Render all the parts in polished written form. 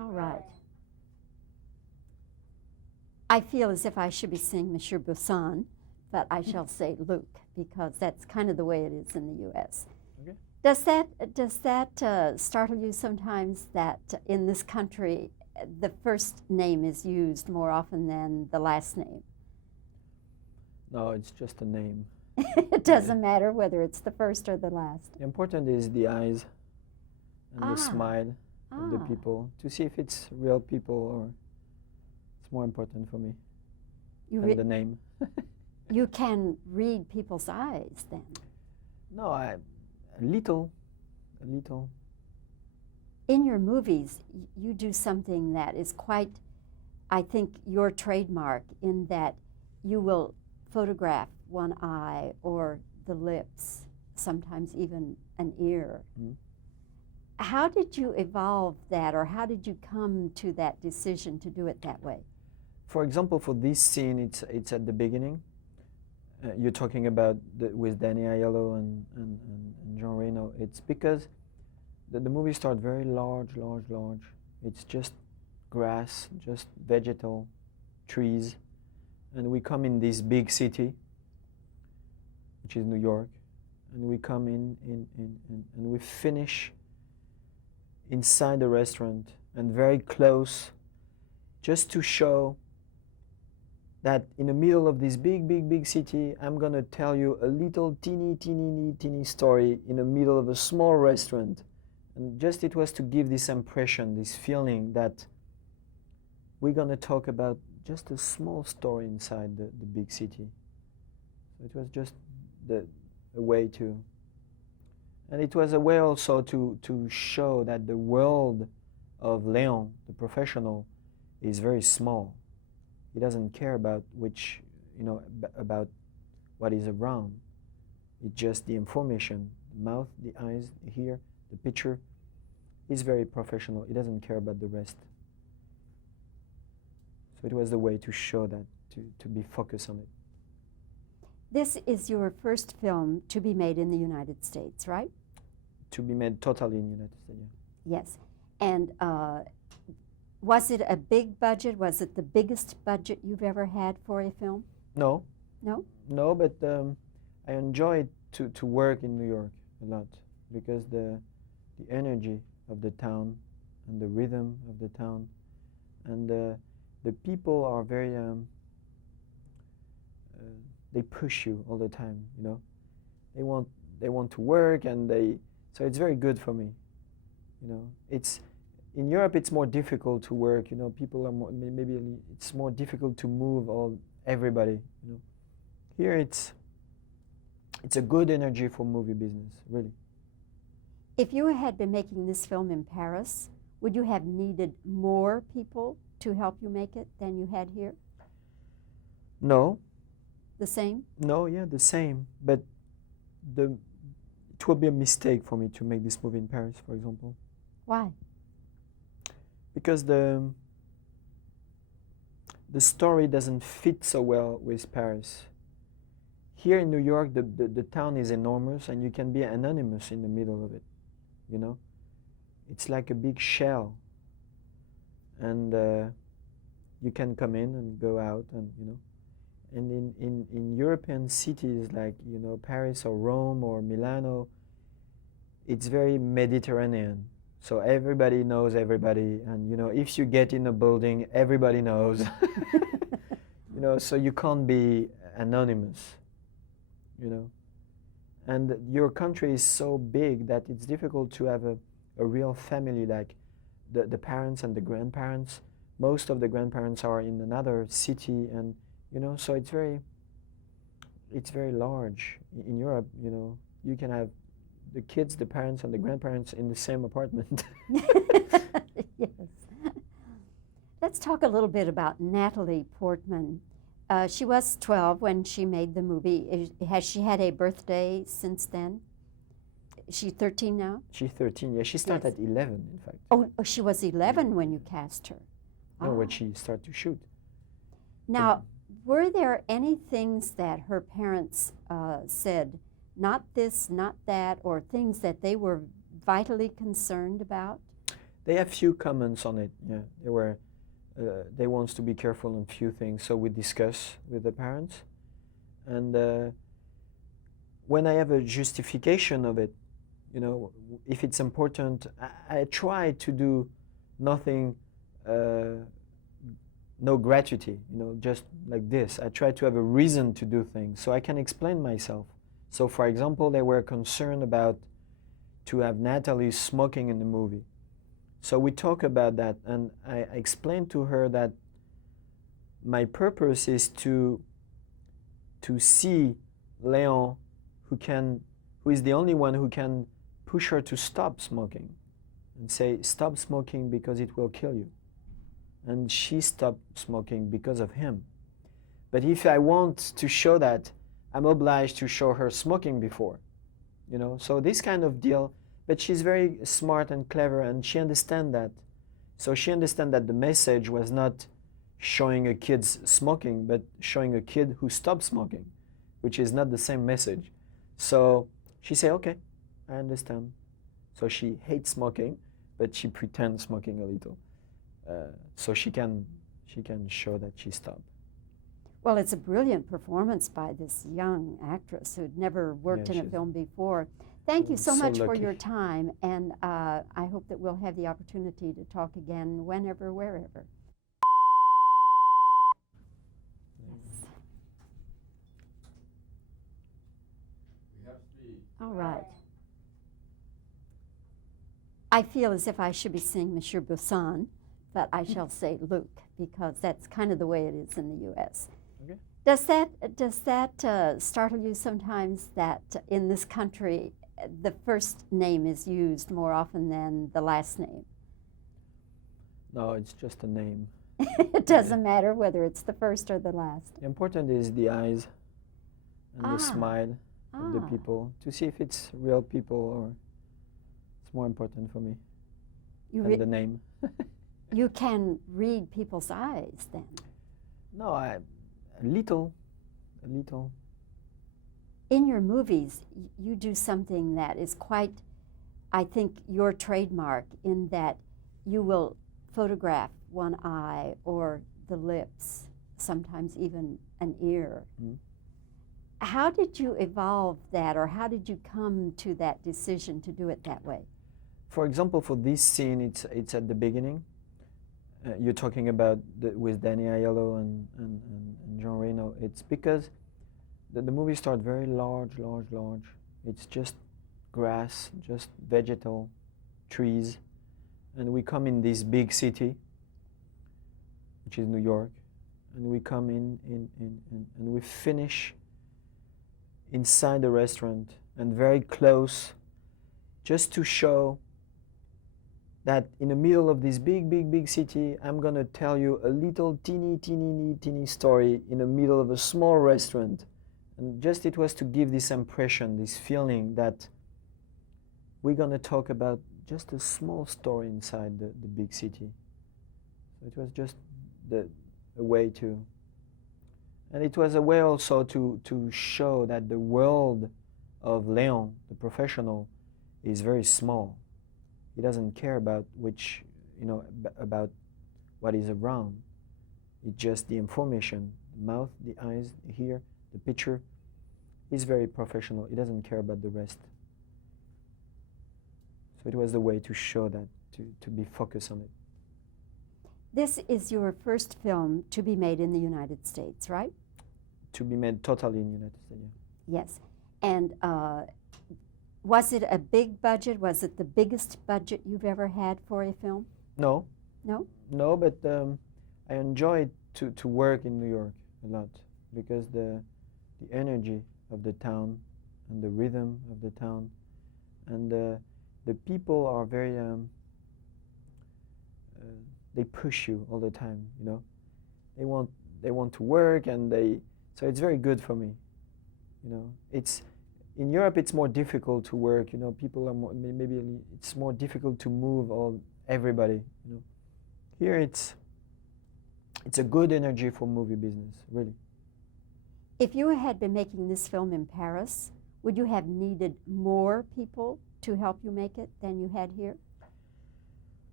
All right. I feel as if I should be saying Monsieur Besson, but I shall say Luke because that's kind of the way it is in the U.S. Okay. Does that startle you sometimes that in this country the first name is used more often than the last name? No, it's just a name. It doesn't matter whether it's the first or the last. The important is the eyes and the smile of the Ah. people to see if it's real people or it's more important for me You, than the name. you can read people's eyes then. No, a little. In your movies, you do something that is quite, I think, your trademark in that you will photograph one eye or the lips, sometimes even an ear. Mm. How did you evolve that, or how did you come to that decision to do it that way? For example, for this scene, it's at the beginning. You're talking about with Danny Aiello and Jean Reno. It's because the movie starts very large. It's just grass, just vegetal, trees, and we come in this big city, which is New York, and we come in and we finish inside the restaurant and very close, just to show that in the middle of this big city, I'm gonna tell you a little teeny story in the middle of a small restaurant. And just it was to give this impression, this feeling that we're gonna talk about just a small story inside the big city. So it was just a way to, and it was a way also to show that the world of Leon, the professional, is very small. He doesn't care about about what is around. It's just the information, the mouth, the eyes, the ear, the picture. He's very professional. He doesn't care about the rest. So it was the way to show that, to be focused on it. This is your first film to be made in the United States, right? To be made totally in the United States, yeah. Yes. And was it a big budget? Was it the biggest budget you've ever had for a film? No. No? No, but I enjoy to work in New York a lot because the energy of the town and the rhythm of the town and the people are very they push you all the time, you know. They want to work and so it's very good for me, you know. It's in Europe it's more difficult to work, you know. People are more, maybe it's more difficult to move everybody, you know. Here it's a good energy for movie business, really. If you had been making this film in Paris, would you have needed more people to help you make it than you had here? No. The same? No, yeah, the same. But it would be a mistake for me to make this movie in Paris, for example. Why? Because the story doesn't fit so well with Paris. Here in New York, the town is enormous and you can be anonymous in the middle of it, you know. It's like a big shell. And you can come in and go out and, you know. And in European cities like, you know, Paris or Rome or Milano, it's very Mediterranean. So everybody knows everybody, and you know, if you get in a building, everybody knows. You know, so you can't be anonymous, you know. And your country is so big that it's difficult to have a real family, like the parents and the grandparents. Most of the grandparents are in another city, and you know, so it's very large. In Europe, you know, you can have the kids, the parents, and the grandparents in the same apartment. Yes. Let's talk a little bit about Natalie Portman. She was 12 when she made the movie. Has she had a birthday since then? Is she 13 now? She's 13, yeah. She started Yes. at 11, in fact. Oh, she was 11 when you cast her. No, when she started to shoot. Now, were there any things that her parents said, not this, not that, or things that they were vitally concerned about? They have few comments on it. Yeah, they want to be careful on few things, so we discuss with the parents, and when I have a justification of it, if it's important, I try to do nothing, no gratuity, just like this. I try to have a reason to do things so I can explain myself. So, for example, they were concerned about to have Natalie smoking in the movie. So we talk about that, and I explained to her that my purpose is to see Leon, who is the only one who can push her to stop smoking and say, stop smoking because it will kill you. And she stopped smoking because of him. But if I want to show that, I'm obliged to show her smoking before, So this kind of deal, but she's very smart and clever, and she understands that. So she understands that the message was not showing a kid smoking, but showing a kid who stopped smoking, which is not the same message. So she said, okay, I understand. So she hates smoking, but she pretends smoking a little. So she can show that she stopped. Well, it's a brilliant performance by this young actress who'd never worked in a film before. Thank you so much for your time, and I hope that we'll have the opportunity to talk again whenever, wherever. Yes. All right. I feel as if I should be saying Monsieur Besson, but I shall say Luc, because that's kind of the way it is in the U.S. Okay. Does that startle you sometimes that in this country the first name is used more often than the last name? No, it's just a name. It doesn't matter whether it's the first or the last. Important is the eyes and the smile of the people, to see if it's real people, or it's more important for me than the name. You can read people's eyes then? No, a little. In your movies, you do something that is quite, I think, your trademark, in that you will photograph one eye or the lips, sometimes even an ear. Mm-hmm. How did you evolve that, or how did you come to that decision to do it that way? For example, for this scene, it's at the beginning. You're talking about with Danny Aiello and Jean Reno. It's because the movie starts very large. It's just grass, just vegetal, trees. And we come in this big city, which is New York. And we come in and we finish inside the restaurant and very close, just to show that in the middle of this big city, I'm going to tell you a little teeny story in the middle of a small restaurant. And just it was to give this impression, this feeling that we're going to talk about just a small story inside the big city. So it was just a way to, and it was a way also to show that the world of Leon, the professional, is very small. He doesn't care about about what is around. It's just the information, the mouth, the eyes, the ear, the picture. He's very professional. He doesn't care about the rest. So it was the way to show that, to be focused on it. This is your first film to be made in the United States, right? To be made totally in the United States, yeah. Yes. And was it a big budget? Was it the biggest budget you've ever had for a film? No. No? No, but I enjoyed to work in New York a lot, because the energy of the town and the rhythm of the town, and the people are very they push you all the time, They want to work, and so it's very good for me, It's in Europe it's more difficult to work, people are more, maybe it's more difficult to move everybody, Here it's a good energy for movie business, really. If you had been making this film in Paris, would you have needed more people to help you make it than you had here?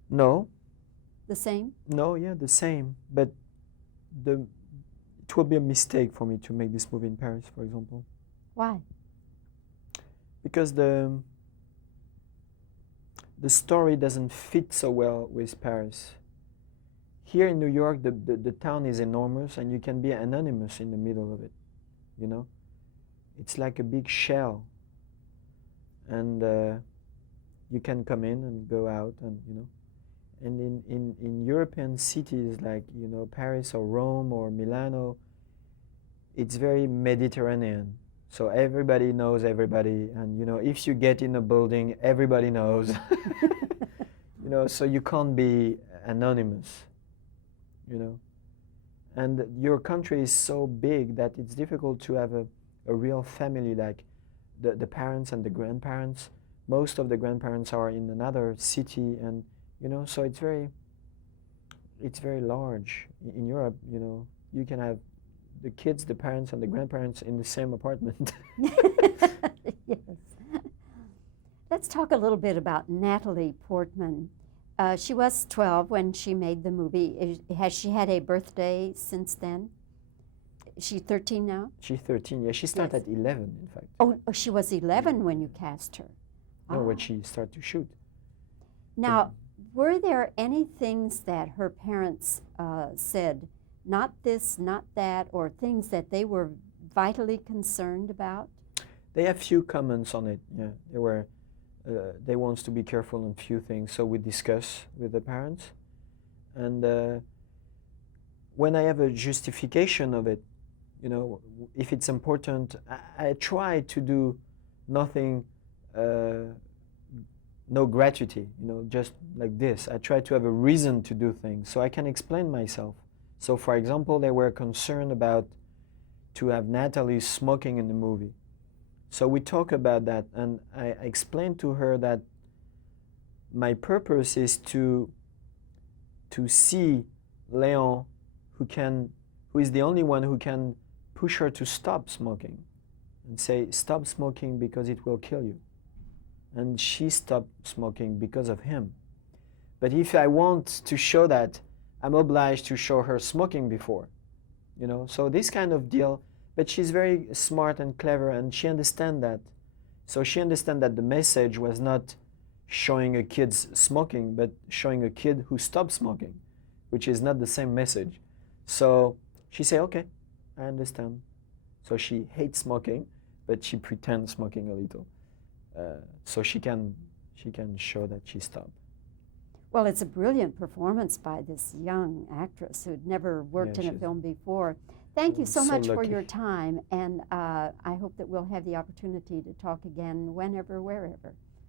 No, The same? no, yeah, the same. But the it will be a mistake for me to make this movie in Paris, for example, Why? because the story doesn't fit so well with Paris. Here in New York, the town is enormous, and you can be anonymous in the middle of it. You know, it's like a big shell, and you can come in and go out, and you know. And in European cities like Paris or Rome or Milano, it's very Mediterranean. So everybody knows everybody, and if you get in a building, everybody knows. So you can't be anonymous. You know, and your country is so big that it's difficult to have a real family, like the parents and the grandparents. Most of the grandparents are in another city, and so it's very large. In Europe, you can have the kids, the parents, and the grandparents in the same apartment. Yes. Let's talk a little bit about Natalie Portman. She was 12 when she made the movie. Has she had a birthday since then? She's 13 now? She's 13, yeah. She started Yes. at 11, in fact. Oh, she was 11 when you cast her. No, when she started to shoot. Now, were there any things that her parents said, not this, not that, or things that they were vitally concerned about? They have few comments on it, yeah. They want to be careful on few things, so we discuss with the parents. And when I have a justification of it, if it's important, I try to do nothing, no gratuity, just like this. I try to have a reason to do things so I can explain myself. So for example, they were concerned about to have Natalie smoking in the movie. So we talk about that, and I explained to her that my purpose is to see Leon, who is the only one who can push her to stop smoking and say, stop smoking because it will kill you. And she stopped smoking because of him. But if I want to show that, I'm obliged to show her smoking before, So this kind of deal. But she's very smart and clever, and she understands that. So she understands that the message was not showing a kid smoking, but showing a kid who stopped smoking, which is not the same message. So she said, okay, I understand. So she hates smoking, but she pretends smoking a little. So she can show that she stopped. Well, it's a brilliant performance by this young actress who'd never worked in a film before. Thank you so much for your time, and I hope that we'll have the opportunity to talk again whenever, wherever.